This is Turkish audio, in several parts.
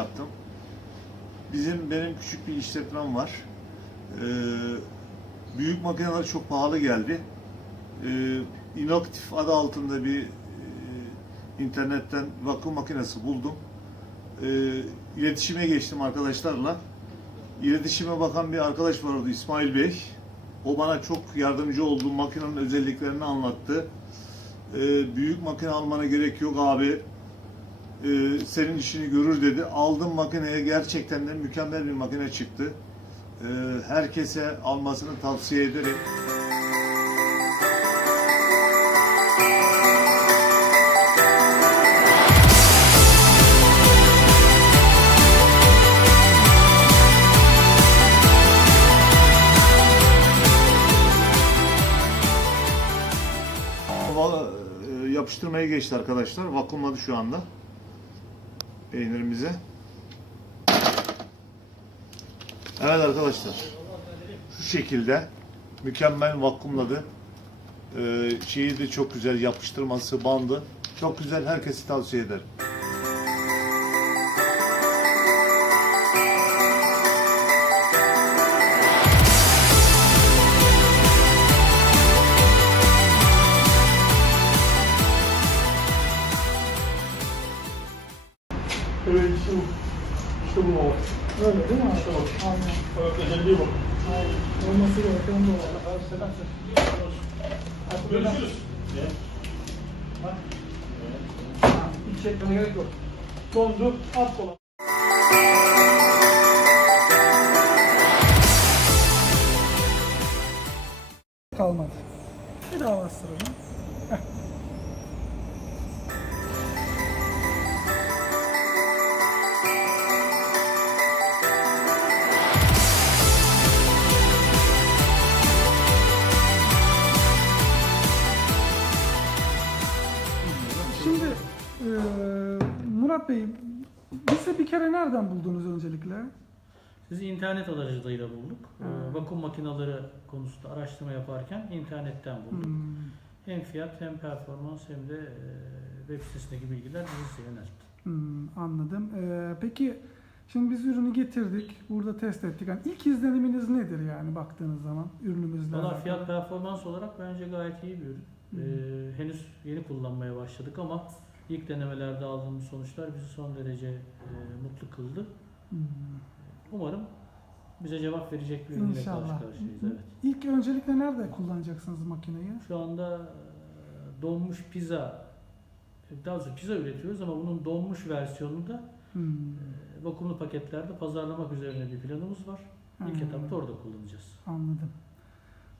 yaptım. Bizim benim küçük bir işletmem var. Ee, büyük makineler çok pahalı geldi. Ee, Inoktif adı altında bir e, internetten vakum makinesi buldum. Ee, iletişime geçtim arkadaşlarla. İletişime bakan bir arkadaş var orada İsmail Bey. O bana çok yardımcı oldu. Makinenin özelliklerini anlattı. Ee, büyük makine almana gerek yok abi. Ee, senin işini görür dedi. Aldım makineye gerçekten de mükemmel bir makine çıktı. Ee, herkese almasını tavsiye ederim. E, yapıştırmaya geçti arkadaşlar. Vakumladı şu anda. Peynirimizi. Evet arkadaşlar. Şu şekilde mükemmel vakumladı. Ee, şeyi de çok güzel yapıştırması, bandı. Çok güzel. Herkesi tavsiye ederim. İşte bu. İşte bu var. Öyle değil mi? Bak. Aynen. Evet, özelliği bu. Aynen. Olması gereken bu. Abi selam Görüşürüz. Hiç çekmene gerek yok. Dondu. At kola. Kalmadı. Bir daha bastıralım. Heh. Eee, Murat Bey, bizi bir kere nereden buldunuz öncelikle? Sizi internet aracılığıyla bulduk. Ee, Vakum makineleri konusunda araştırma yaparken internetten bulduk. Hmm, Hem fiyat hem performans hem de e, web sitesindeki bilgiler bizi yöneltti. hmm, anladım. Eee, peki şimdi biz ürünü getirdik, burada test ettik. Yani ilk izleniminiz nedir yani baktığınız zaman ürünümüzle? Valla fiyat performans olarak bence gayet iyi bir ürün. Ee, henüz yeni kullanmaya başladık ama ilk denemelerde aldığımız sonuçlar bizi son derece e, mutlu kıldı. Hmm, Umarım bize cevap verecek bir ürünle karşı karşıyayız. Evet. İlk öncelikle nerede kullanacaksınız makineyi? Şu anda e, donmuş pizza, daha doğrusu pizza üretiyoruz ama bunun donmuş versiyonunu da Hmm, e, vakumlu paketlerde pazarlamak üzerine bir planımız var. İlk Hmm. etapta orada kullanacağız. Anladım.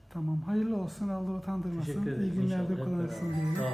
Tamam. Hayırlı olsun. Allah utandırmasın. İyi günlerde kullanırsın diyelim. Sağ olun.